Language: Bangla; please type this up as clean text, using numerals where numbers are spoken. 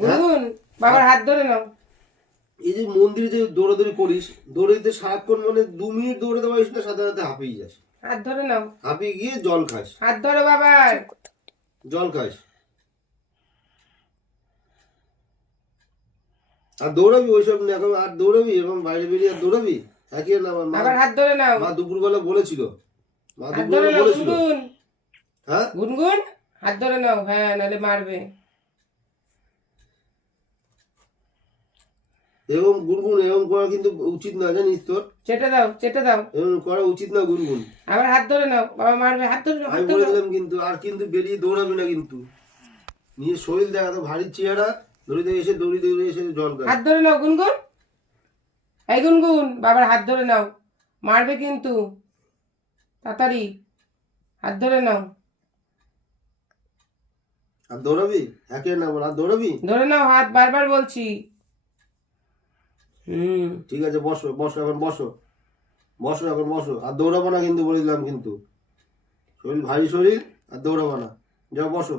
গুনগুন বাবার হাত ধরে নাও। এই যে মন্দিরে যে দৌড়াদৌড়ি করিস, দৌড়াইতে সারাক্ষণ মানে 2 মিনিট দৌড়াতে পারিস না, সাথে সাথে হাঁপিয়ে যাস। হাত ধরে নাও, হাঁপিয়ে গিয়ে জল খাস, হাত ধরো বাবার। জল খাস। আর দৌড়াবি ওইসব না, এখন আর দৌড়াবি এরকম বাইরে বেরিয়ে আর দৌড়াবি? একই না, আমার মা, বাবার হাত ধরে নাও, মা দুপুরবেলা বলেছিল, মা হাত ধরে দুপুরবেলা নাও বলেছিল। গুনগুন। হ্যাঁ গুনগুন হাত ধরে নাও, হ্যাঁ নাহলে মারবে। এরকম গুনগুন এরকম করা কিন্তু উচিত না, জানিস তোর? চেটে দাও, চেটে দাও। এরকম করা উচিত না গুনগুন। আবার হাত ধরে নাও, বাবা মারবে। হাত ধরে নাও, আমি হাত বলে ধরে নাও। দিলাম কিন্তু, আর কিন্তু বেরিয়ে দৌড়াবি না কিন্তু। নিজের শরীর দেখা তো ভারী চেহারা, দৌড়িতে এসে দৌড়িতে এসে জল খাস। হাত ধরে নাও গুনগুন। এই গুনগুন বাবার হাত ধরে নাও, মারবে কিন্তু। তাড়াতাড়ি হাত ধরে নাও, আর দৌড়াবি? একে না বল, আর দৌড়াবি? ধরে নাও হাত, বারবার বলছি। ঠিক আছে, বসো বসো এখন, বসো বসো এখন, বসো। আর দৌড়াবো না কিন্তু, বলে দিলাম কিন্তু। শরীর ভারী শরীর, আর দৌড়াবো না। যাও বসো।